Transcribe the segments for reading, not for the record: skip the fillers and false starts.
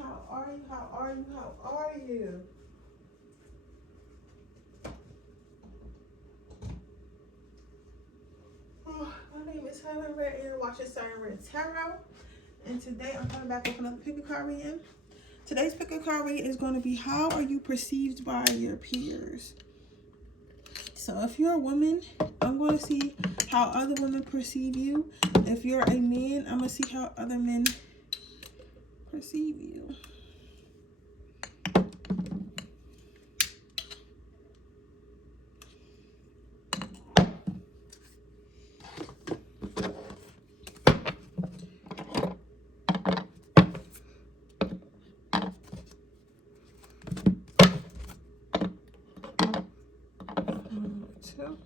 How are you? How are you? How are you? Oh, my name is Siren, and you're watching Siren Red Tarot. And today I'm coming back with another pick a card reading. Today's pick a card reading is going to be, how are you perceived by your peers? So if you're a woman, I'm going to see how other women perceive you. If you're a man, I'm going to see how other men perceive you. Two.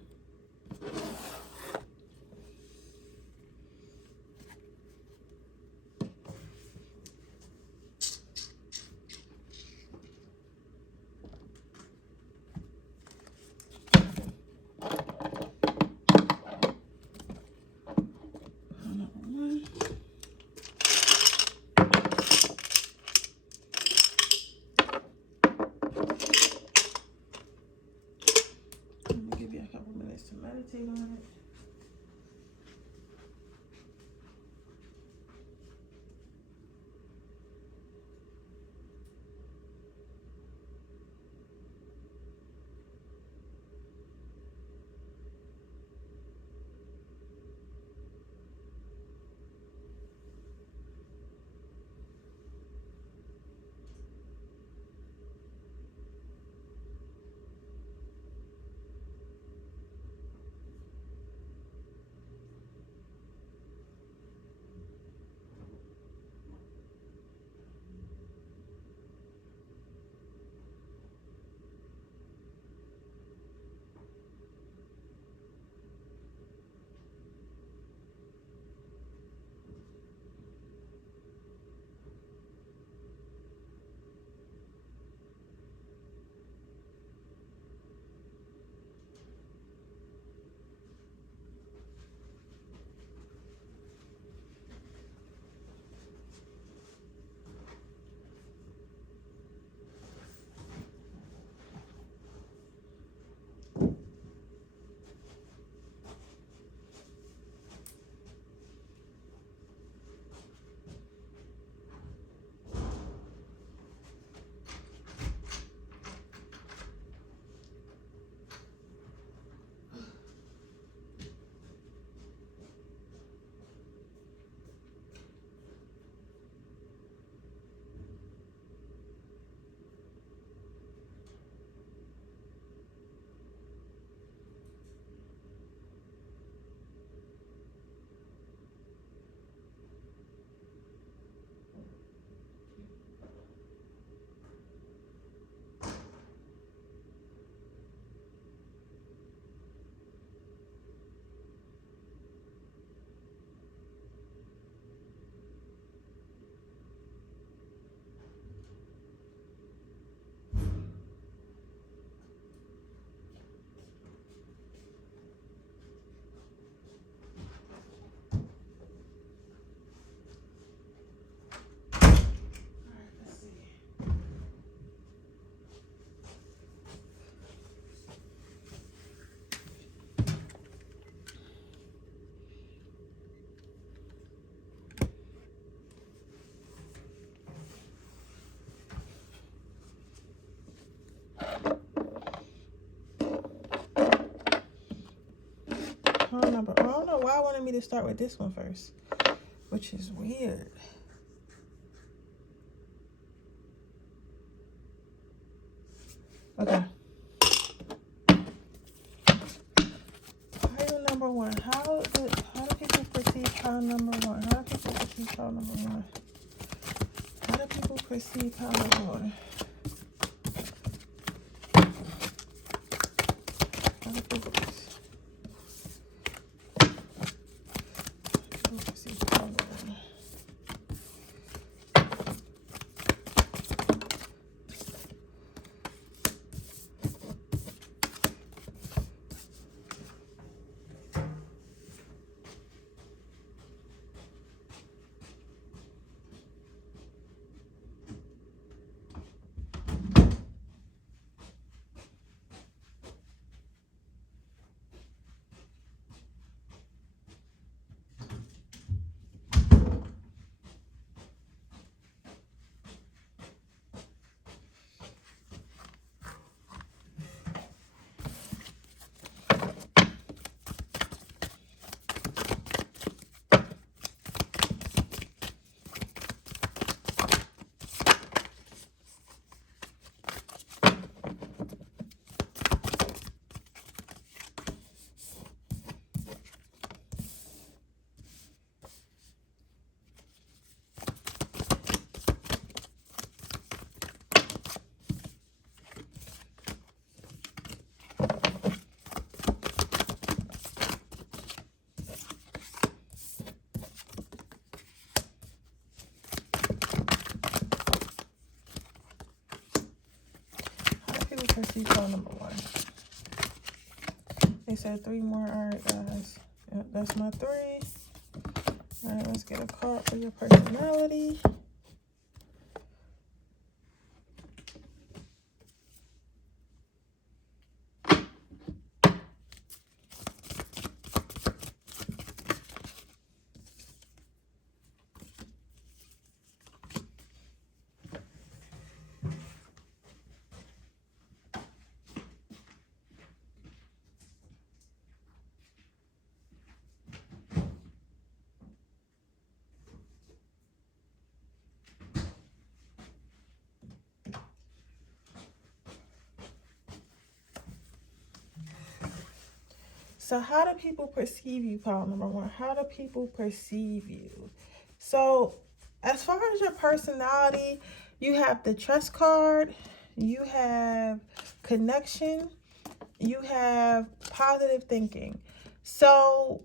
To meditate on it. Number. I don't know why I wanted me to start with this one first, which is weird. Okay. Pile number one. How do people perceive pile number one? How do people perceive pile number one? How do people perceive pile number one? How do people perceive pile number one? perceive pile number 1. They said 3 more. All right, guys. Yep, that's my 3. All right, let's get a card for your personality. So how do people perceive you, pile number 1? How do people perceive you? So as far as your personality, you have the trust card, you have connection, you have positive thinking. So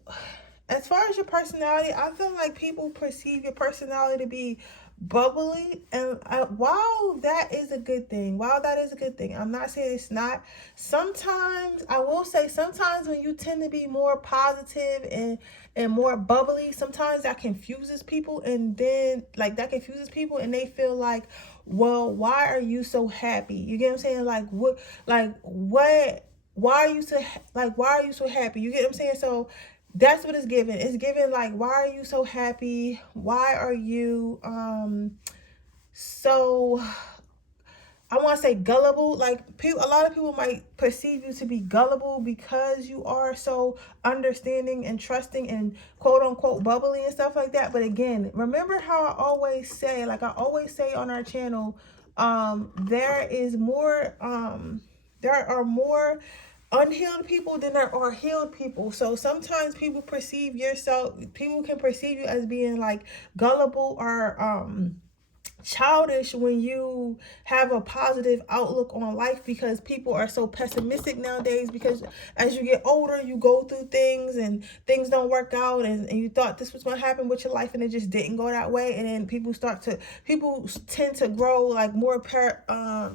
as far as your personality, I feel like people perceive your personality to be bubbly, and while that is a good thing, I'm not saying it's not. Sometimes I will say, sometimes when you tend to be more positive and more bubbly, sometimes that confuses people, and then like that confuses people and they feel like, well, why are you so happy? You get what I'm saying? Why are you so happy? You get what I'm saying? So that's what it's given. It's given like, why are you so happy? Why are you so, I want to say gullible? Like, a lot of people might perceive you to be gullible because you are so understanding and trusting and quote unquote bubbly and stuff like that. But again, remember how I always say, like I always say on our channel, there are more unhealed people than there are healed people. So sometimes people can perceive you as being like gullible or childish when you have a positive outlook on life, because people are so pessimistic nowadays, because as you get older you go through things and things don't work out, and you thought this was going to happen with your life and it just didn't go that way, and then people tend to grow like more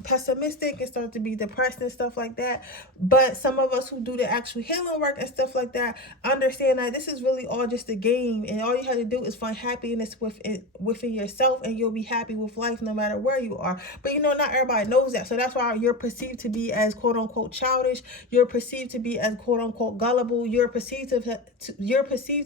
pessimistic and start to be depressed and stuff like that. But some of us who do the actual healing work and stuff like that understand that this is really all just a game, and all you have to do is find happiness within yourself, and you'll be happy with life no matter where you are. But you know, not everybody knows that, so that's why you're perceived to be as quote unquote childish, you're perceived to be as quote unquote gullible, you're perceived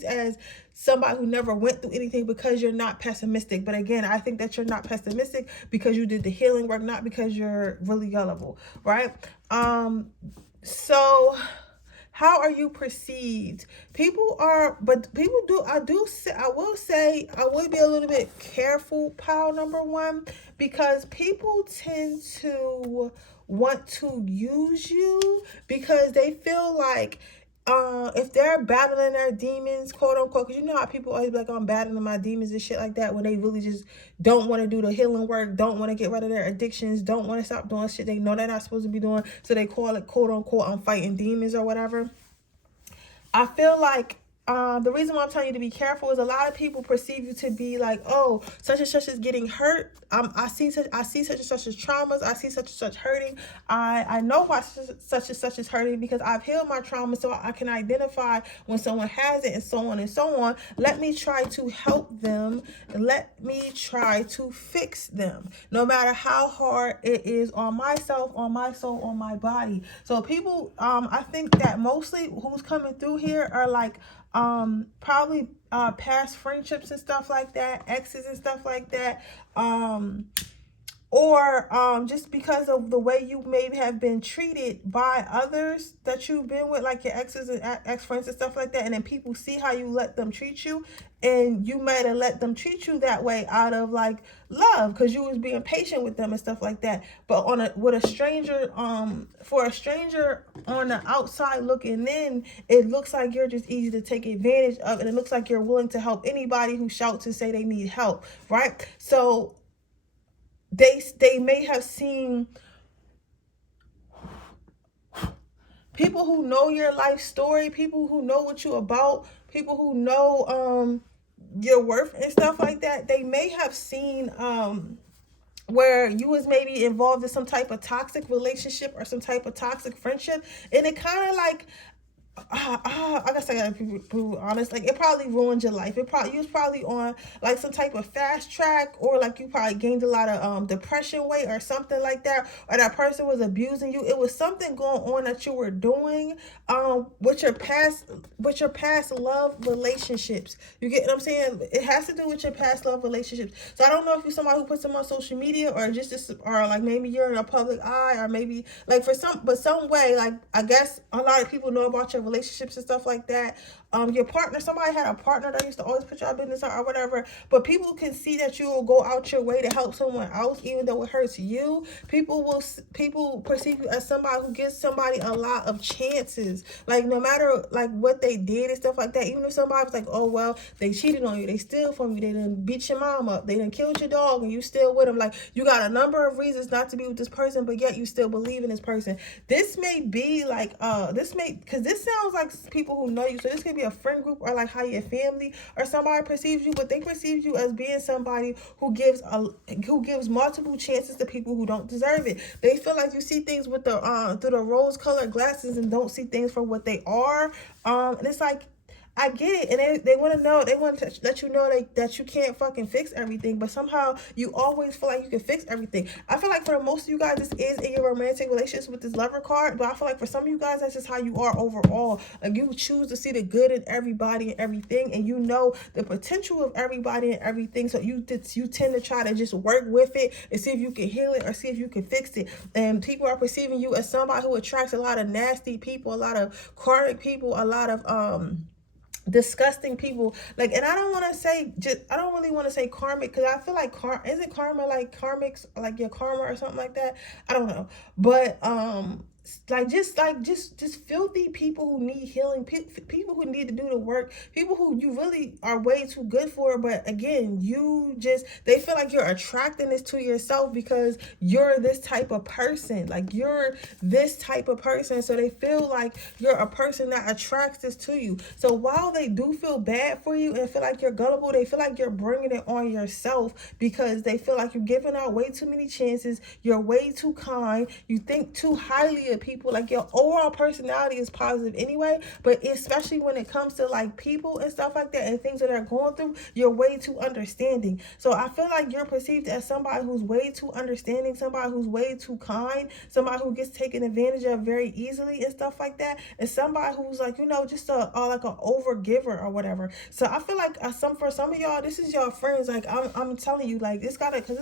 as somebody who never went through anything, because you're not pessimistic. But again, I think that you're not pessimistic because you did the healing work, not because you're really gullible, right? So how are you perceived? I would be a little bit careful, pile number 1, because people tend to want to use you because they feel like if they're battling their demons, quote unquote, because you know how people always be like, I'm battling my demons and shit like that, when they really just don't want to do the healing work, don't want to get rid of their addictions, don't want to stop doing shit they know they're not supposed to be doing, so they call it quote unquote, I'm fighting demons or whatever. I feel like the reason why I'm telling you to be careful is a lot of people perceive you to be like, oh, such and such is getting hurt. I see such and such as traumas. I see such and such hurting. I know why such and such is hurting because I've healed my trauma, so I can identify when someone has it, and so on and so on. Let me try to help them. Let me try to fix them, no matter how hard it is on myself, on my soul, on my body. So people, I think that mostly who's coming through here are like probably past friendships and stuff like that, exes and stuff like that, or just because of the way you maybe have been treated by others that you've been with, like your exes and ex-friends and stuff like that, and then people see how you let them treat you, and you might have let them treat you that way out of like love, because you was being patient with them and stuff like that. But with a stranger, for a stranger on the outside looking in, it looks like you're just easy to take advantage of, and it looks like you're willing to help anybody who shouts and say they need help, right? So they may have seen people who know your life story, people who know what you're about, people who know your worth and stuff like that. They may have seen where you was maybe involved in some type of toxic relationship or some type of toxic friendship, and it kind of like I guess I gotta be honest. Like, it probably ruined your life. You was probably on like some type of fast track, or like you probably gained a lot of depression weight or something like that, or that person was abusing you. It was something going on that you were doing with your past love relationships. You get what I'm saying? It has to do with your past love relationships. So I don't know if you're somebody who puts them on social media, or or like maybe you're in a public eye, or maybe like some way, like I guess a lot of people know about your relationships and stuff like that. Your partner, somebody had a partner that used to always put your business out or whatever, but people can see that you will go out your way to help someone else, even though it hurts you. People perceive you as somebody who gives somebody a lot of chances, like no matter like what they did and stuff like that. Even if somebody was like, oh well, they cheated on you, they steal from you, they didn't beat your mom up, they didn't kill your dog, and you still with them. Like, you got a number of reasons not to be with this person, but yet you still believe in this person. This may be like because this sounds like people who know you, so this could be a friend group, or like how your family or somebody perceives you, but they perceive you as being somebody who gives multiple chances to people who don't deserve it. They feel like you see things with the through the rose-colored glasses and don't see things for what they are. And it's like, I get it, and they want to know, they want to let you know that you can't fucking fix everything, but somehow you always feel like you can fix everything. I feel like for most of you guys, this is in your romantic relationships with this lover card, but I feel like for some of you guys, that's just how you are overall. Like, you choose to see the good in everybody and everything, and you know the potential of everybody and everything, so you tend to try to just work with it and see if you can heal it or see if you can fix it. And people are perceiving you as somebody who attracts a lot of nasty people, a lot of karmic people, a lot of disgusting people. Like, and I don't really want to say karmic, because I feel like isn't karma like karmics, like your karma or something like that? I don't know, but just filthy people who need healing, people who need to do the work, people who you really are way too good for, but again, they feel like you're attracting this to yourself because you're this type of person. Like, you're this type of person, so they feel like you're a person that attracts this to you. So while they do feel bad for you and feel like you're gullible, they feel like you're bringing it on yourself, because they feel like you're giving out way too many chances, you're way too kind, you think too highly of people. Like, your overall personality is positive anyway, but especially when it comes to like people and stuff like that and things that they're going through, you're way too understanding. So I feel like you're perceived as somebody who's way too understanding, somebody who's way too kind, somebody who gets taken advantage of very easily and stuff like that, and somebody who's like, just like an over giver or whatever. So I feel like for some of y'all, this is your friends. Like, I'm telling you, like, because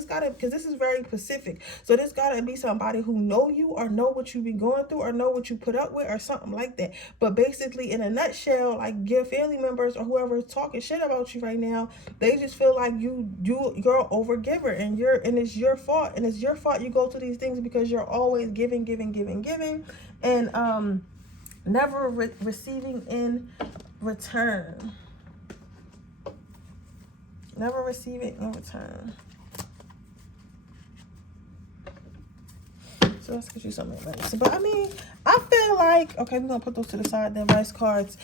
this is very specific. So this gotta be somebody who know you, or know what you've been going through, or know what you put up with, or something like that. But basically, in a nutshell, like, your family members or whoever is talking shit about you right now, they just feel like you're an overgiver, and it's your fault, and it's your fault you go through these things because you're always giving, and never receiving in return. Never receiving in return. So let's get you some advice. But I mean, I feel like, okay, we're gonna put those to the side, the advice cards.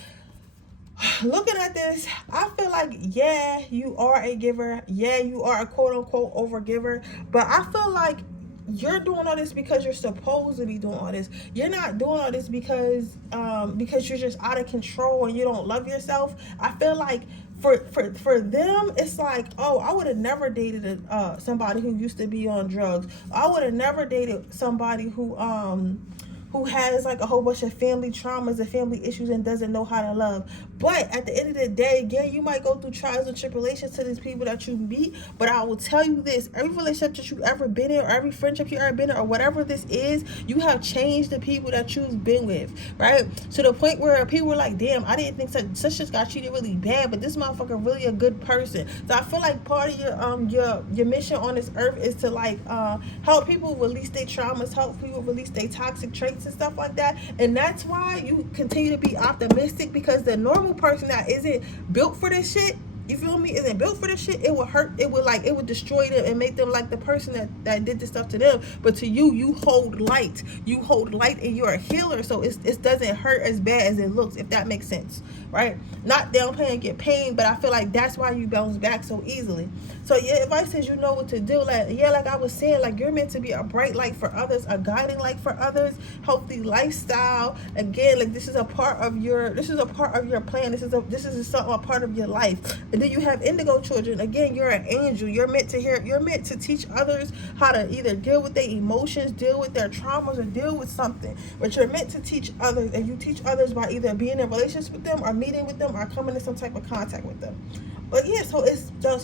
Looking at this, I feel like, yeah, you are a giver. Yeah, you are a quote unquote overgiver. But I feel like you're doing all this because you're supposed to be doing all this. You're not doing all this because you're just out of control and you don't love yourself. I feel like for them, it's like, oh, I would have never dated somebody who used to be on drugs. I would have never dated somebody who has like a whole bunch of family traumas and family issues and doesn't know how to love. But at the end of the day, yeah, you might go through trials and tribulations to these people that you meet, but I will tell you this, every relationship that you've ever been in, or every friendship you've ever been in, or whatever this is, you have changed the people that you've been with, right? To the point where people were like, damn, I didn't think such just got treated really bad, but this motherfucker really a good person. So I feel like part of your mission on this earth is to like help people release their traumas, help people release their toxic traits and stuff like that. And that's why you continue to be optimistic, because the normal person that isn't built for this shit, you feel me, isn't built for this shit, it would hurt. It would destroy them and make them like the person that did this stuff to them. But to you, you hold light. You hold light, and you're a healer. So it doesn't hurt as bad as it looks, if that makes sense, right? Not downplaying get pain, but I feel like that's why you bounce back so easily. So your advice is, you know what to do. Like, yeah, like I was saying, like, you're meant to be a bright light for others, a guiding light for others, healthy lifestyle. Again, like, this is a part of your plan. This is a part of your life. And then you have indigo children. Again, you're an angel. You're meant to teach others how to either deal with their emotions, deal with their traumas, or deal with something. But you're meant to teach others, and you teach others by either being in relationships with them, or meeting with them, or coming in some type of contact with them. But yeah, so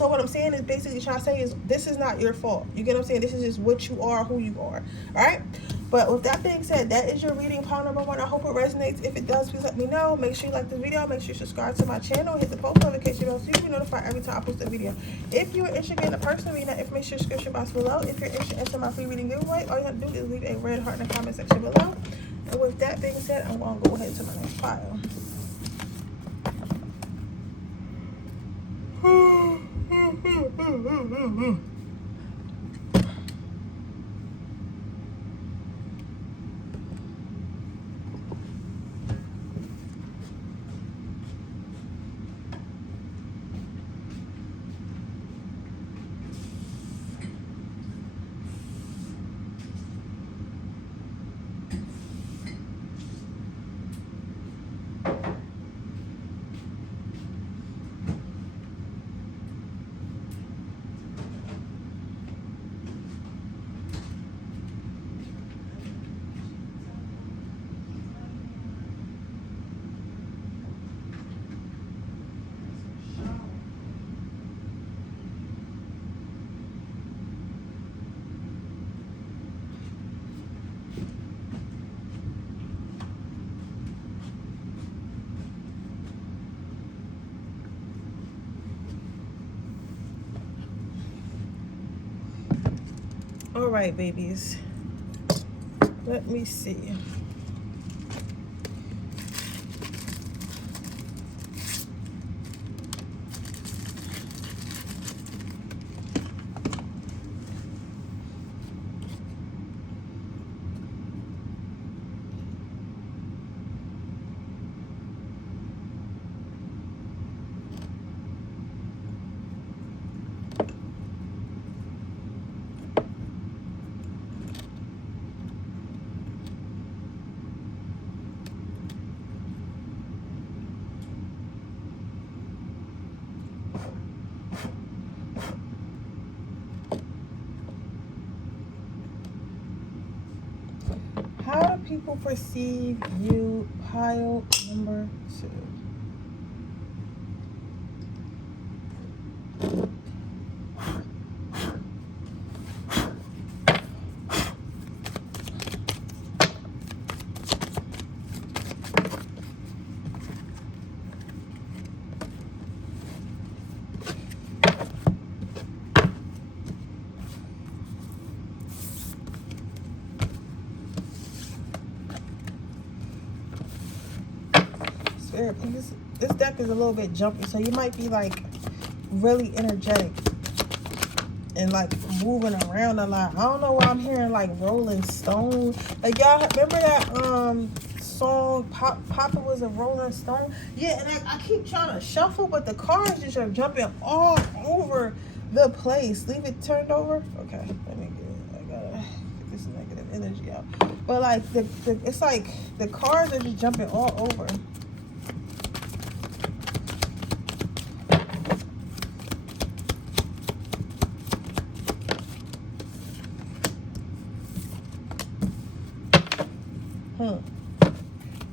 what I'm saying is, basically trying to say is, this is not your fault. You get what I'm saying? This is just what you are, who you are. All right? But with that being said, that is your reading, pile number 1. I hope it resonates. If it does, please let me know. Make sure you like this video. Make sure you subscribe to my channel. Hit the post notification bell so you can be notified every time I post a video. If you are interested in a personal reading, that information description box below. If you're interested in my free reading giveaway, all you have to do is leave a red heart in the comment section below. And with that being said, I'm going to go ahead to my next pile. All right, babies. Let me see. How do people perceive you? Pile number 2. This deck is a little bit jumpy, so you might be like really energetic and like moving around a lot. I don't know why I'm hearing like Rolling Stone. Like, y'all remember that song Papa was a Rolling Stone? Yeah, and I keep trying to shuffle, but the cards just are jumping all over the place. Leave it turned over. Okay, let me I gotta get this negative energy out. But like it's like the cards are just jumping all over.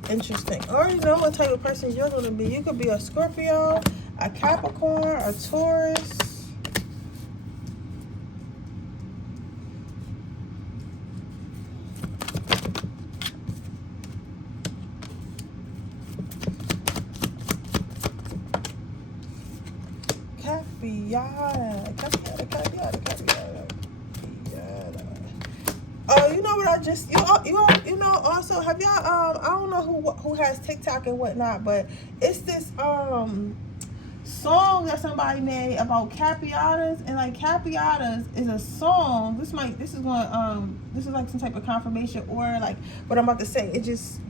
Interesting. I already know what type of person you're going to be. You could be a Scorpio, a Capricorn, a Taurus. Oh, you know what I just, you know, also, have y'all, I don't know who has TikTok and whatnot, but it's this, song song that somebody made about capiatas, and like capiatas is a song. This is like some type of confirmation, or like what I'm about to say. It's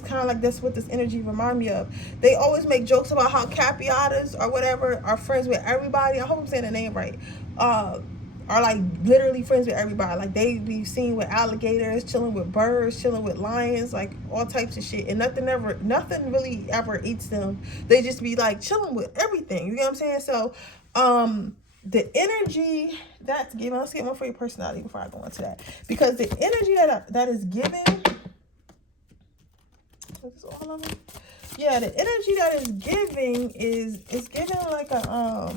kind of like that's what this energy remind me of. They always make jokes about how capiatas or whatever are friends with everybody. I hope I'm saying the name right. Are like literally friends with everybody. Like they be seen with alligators, chilling with birds, chilling with lions, like all types of shit. And nothing really ever eats them. They just be like chilling with everything. You get what I'm saying? So, the energy that's given. Let's get one for your personality before I go into that, because the energy that is given. Is this all of it? Yeah, the energy that is giving is giving like a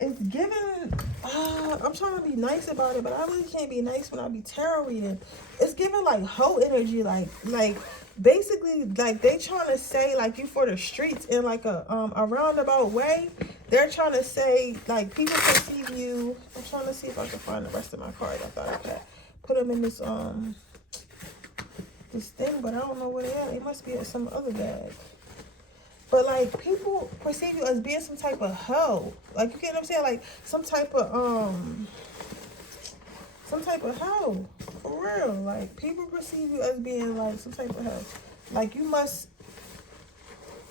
it's giving, I'm trying to be nice about it, but I really can't be nice when I be tarot reading. It's giving like hoe energy, like basically like they trying to say like you for the streets in like a roundabout way. They're trying to say like people perceive you. I'm trying to see if I can find the rest of my cards. I thought I could put them in this this thing, but I don't know where they are. They must be at some other bag. But, like, people perceive you as being some type of hoe. Like, you get what I'm saying? Like, some type of hoe. For real. Like, people perceive you as being, like, some type of hoe. Like,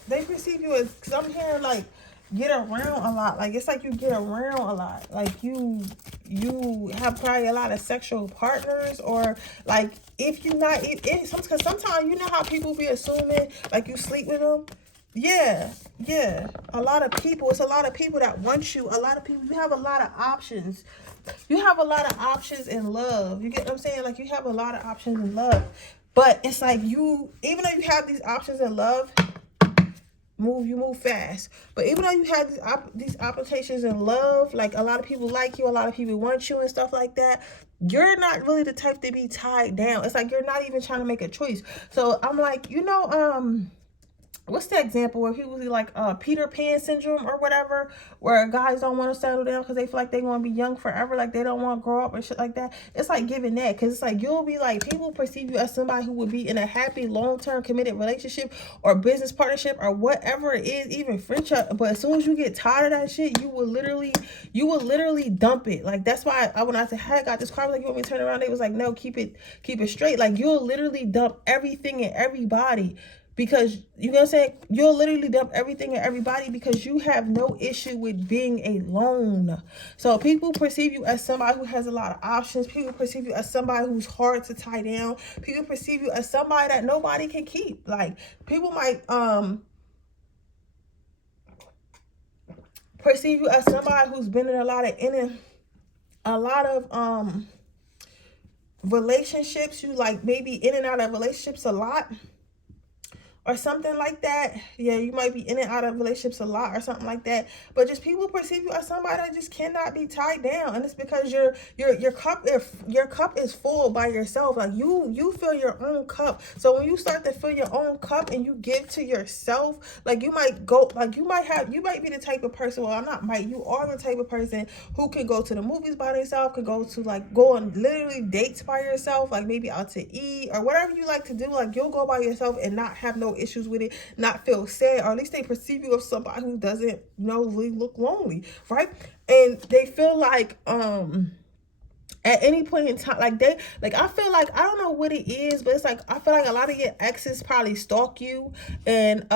they perceive you as, because I'm hearing, like, get around a lot. Like, it's like you get around a lot. Like, you have probably a lot of sexual partners, or, like, if you not, because sometimes, you know how people be assuming, like, you sleep with them? Yeah. A lot of people. It's a lot of people that want you. A lot of people. You have a lot of options. You have a lot of options in love. You get what I'm saying? Like, you have a lot of options in love. But it's like even though you have these options in love, you move fast. But even though you have these applications in love, like a lot of people like you, a lot of people want you and stuff like that, you're not really the type to be tied down. It's like you're not even trying to make a choice. So I'm like, what's the example where people be like Peter Pan syndrome or whatever, where guys don't want to settle down because they feel like they want to be young forever, like they don't want to grow up and shit like that? It's like giving that, because it's like you'll be like, people perceive you as somebody who would be in a happy long-term committed relationship or business partnership or whatever it is, even friendship, but as soon as you get tired of that shit, you will literally dump it. Like, that's why when I said, hey, I got this card, like, you want me to turn around? They was like, no, keep it straight. Like, you'll literally dump everything and everybody. Because, you know what I'm saying? You'll literally dump everything and everybody because you have no issue with being alone. So people perceive you as somebody who has a lot of options. People perceive you as somebody who's hard to tie down. People perceive you as somebody that nobody can keep. Like, people might perceive you as somebody who's been in a lot of relationships. You like maybe in and out of relationships a lot, or something like that. Yeah, you might be in and out of relationships a lot or something like that. But just people perceive you as somebody that just cannot be tied down. And it's because your cup is full by yourself. Like, you fill your own cup. So when you start to fill your own cup and you give to yourself, like, you might be the type of person, you are the type of person who can go to the movies by themselves, could go on literally dates by yourself, like maybe out to eat or whatever you like to do. Like, you'll go by yourself and not have no issues with it, not feel sad, or at least they perceive you as somebody who doesn't really look lonely, right? And they feel like at any point in time, I feel like, I don't know what it is, but it's like, I feel like a lot of your exes probably stalk you, and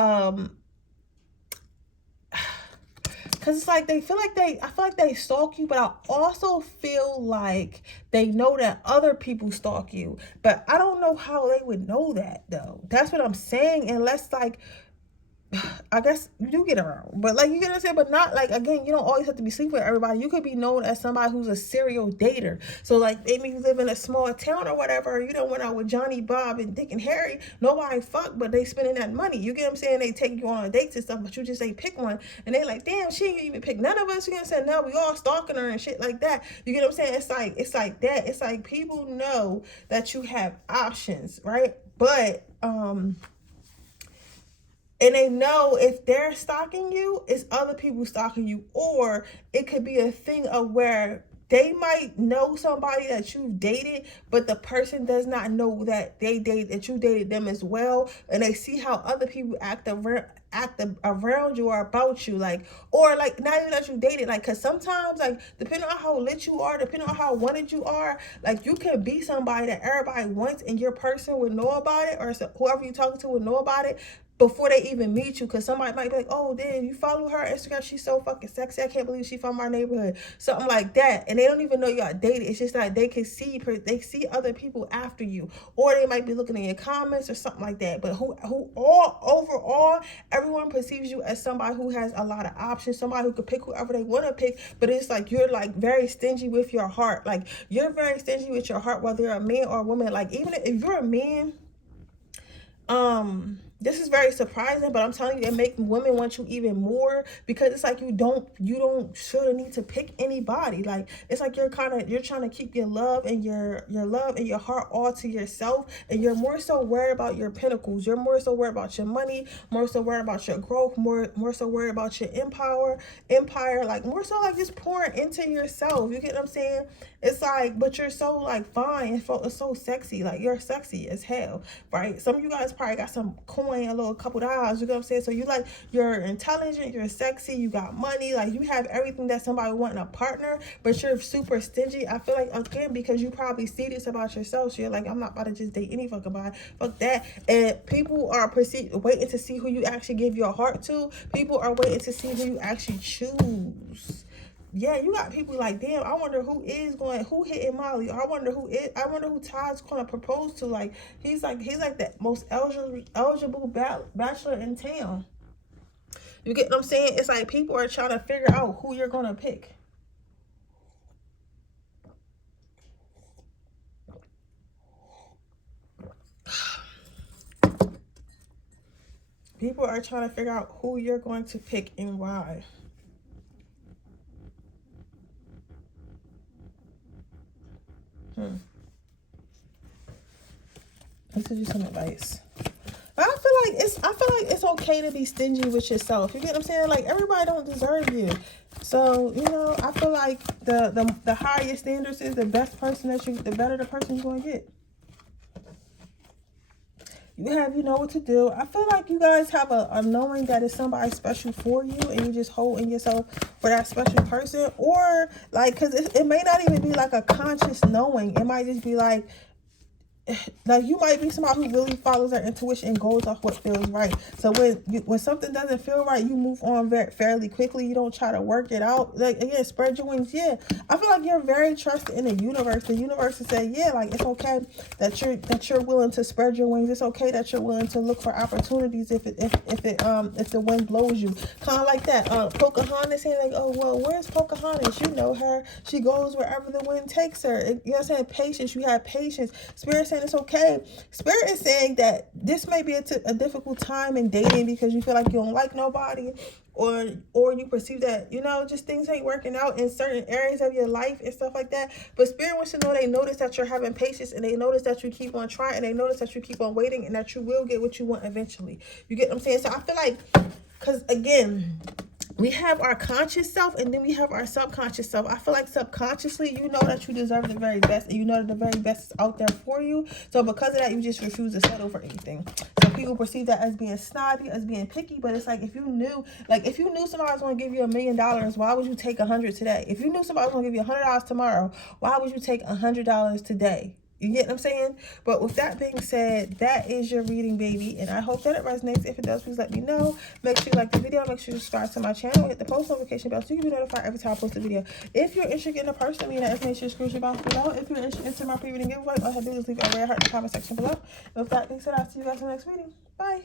because it's like I feel like they stalk you, but I also feel like they know that other people stalk you. But I don't know how they would know that, though. That's what I'm saying. Unless, like, I guess you do get around, but like, you get what I'm saying, but not like, again, you don't always have to be sleeping with everybody. You could be known as somebody who's a serial dater. So like, maybe you live in a small town or whatever, you know, went out with Johnny, Bob, and Dick and Harry. Nobody fuck, but they spending that money. You get what I'm saying? They take you on dates and stuff, but you just ain't pick one, and they like, damn, she ain't even pick none of us. You know what I'm saying? Now we all stalking her and shit like that. You get what I'm saying? It's like that. It's like people know that you have options, right? But and they know if they're stalking you, it's other people stalking you. Or it could be a thing of where they might know somebody that you've dated, but the person does not know that you dated them as well. And they see how other people act act around you or about you, like, or like not even that you dated, like, because sometimes, like, depending on how lit you are, depending on how wanted you are, like, you can be somebody that everybody wants and your person would know about it, or whoever you talking to would know about it before they even meet you, because somebody might be like, oh, damn, you follow her Instagram, she's so fucking sexy, I can't believe she from our neighborhood, something like that, and they don't even know you got dated. It's just like they see other people after you, or they might be looking in your comments or something like that. But overall, everyone perceives you as somebody who has a lot of options, somebody who could pick whoever they want to pick. But it's like you're like very stingy with your heart. Like, you're very stingy with your heart, whether you're a man or a woman. Like, even if you're a man, this is very surprising, but I'm telling you, it makes women want you even more, because it's like you don't feel the need to pick anybody. Like, it's like you're trying to keep your love and your love and your heart all to yourself, and you're more so worried about your pinnacles. You're more so worried about your money, more so worried about your growth, more so worried about your empire, like more so like just pouring into yourself. You get what I'm saying? It's like, but you're so like fine, it's so sexy, like you're sexy as hell, right? Some of you guys probably got some coin, a little couple dollars, you know what I'm saying? So you like, you're intelligent, you're sexy, you got money, like you have everything that somebody want in a partner, but you're super stingy. I feel like, again, because you probably see this about yourself, so you're like, I'm not about to just date any fucking body, fuck that. And people are waiting to see who you actually give your heart to. People are waiting to see who you actually choose. Yeah, you got people like, damn, I wonder who hitting Molly. I wonder who Todd's gonna propose to. Like, he's like the most eligible bachelor in town. You get what I'm saying? It's like people are trying to figure out who you're gonna pick. People are trying to figure out who you're going to pick and why. Let's give you some advice. I feel like it's okay to be stingy with yourself. You get what I'm saying? Like, everybody don't deserve you. So, you know, I feel like the higher your standards is, the better the person you're gonna get. You know what to do. I feel like you guys have a knowing that it's somebody special for you, and you just holding yourself for that special person. Or like, because it may not even be like a conscious knowing. It might just be like you might be somebody who really follows their intuition and goes off what feels right. So when something doesn't feel right, you move on fairly quickly. You don't try to work it out. Like, again, spread your wings. Yeah, I feel like you're very trusted in the universe. The universe is saying, yeah, like, it's okay that you're willing to spread your wings. It's okay that you're willing to look for opportunities if the wind blows you. Kind of like that. Pocahontas saying, like, oh, well, where's Pocahontas? You know her. She goes wherever the wind takes her. You know what I'm saying? Patience. You have patience. Spirit saying it's okay. Spirit is saying that this may be a difficult time in dating because you feel like you don't like nobody, or you perceive that, you know, just things ain't working out in certain areas of your life and stuff like that. But Spirit wants to know, they notice that you're having patience, and they notice that you keep on trying, and they notice that you keep on waiting, and that you will get what you want eventually. You get what I'm saying? So I feel like, because again, we have our conscious self, and then we have our subconscious self. I feel like subconsciously, you know that you deserve the very best, and you know that the very best is out there for you. So because of that, you just refuse to settle for anything. So people perceive that as being snobby, as being picky. But it's like, if you knew somebody was going to give you $1 million, why would you take 100 today? If you knew somebody was going to give you $100 tomorrow, why would you take $100 today? You get what I'm saying? But with that being said, that is your reading, baby. And I hope that it resonates. If it does, please let me know. Make sure you like the video. Make sure you subscribe to my channel. Hit the post notification bell so you can be notified every time I post a video. If you're interested in a person, me and that information is screwed box below. If you're interested in my pre-reading giveaway, all I have to do is leave a red heart in the comment section below. And with that being said, I'll see you guys in the next reading. Bye.